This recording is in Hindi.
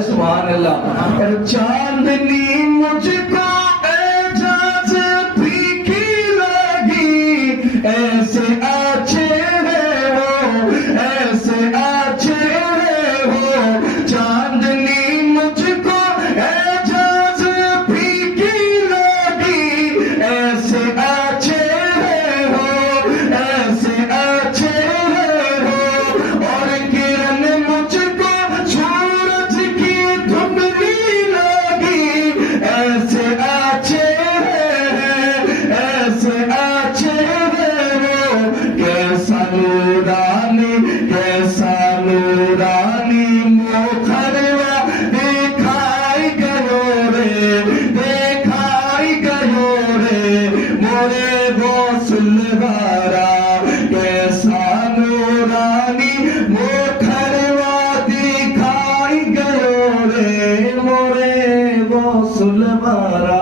सुभान अल्लाह। चांदनी मुझको एजाज फीकी लगी, ऐसे अच्छे है वो, ऐसे अच्छे है वो। चांदनी मुझको एजाज फीकी लगी, ऐसे अच्छे है वो, ऐसे अच्छे है वो। और किरण मुझको सूरज की धुंधली लगी, ऐसे अच्छे हैं, ऐसे अच्छे हैं वो। कैसा नूरानी, कैसा नूरानी मुखरवा दिखाई गयो रे, दिखाई गयो रे मोरे गौसुलवारा। कैसा नूरानी मुखरवा दिखाई गयो रे मोरे गौसुलवारा।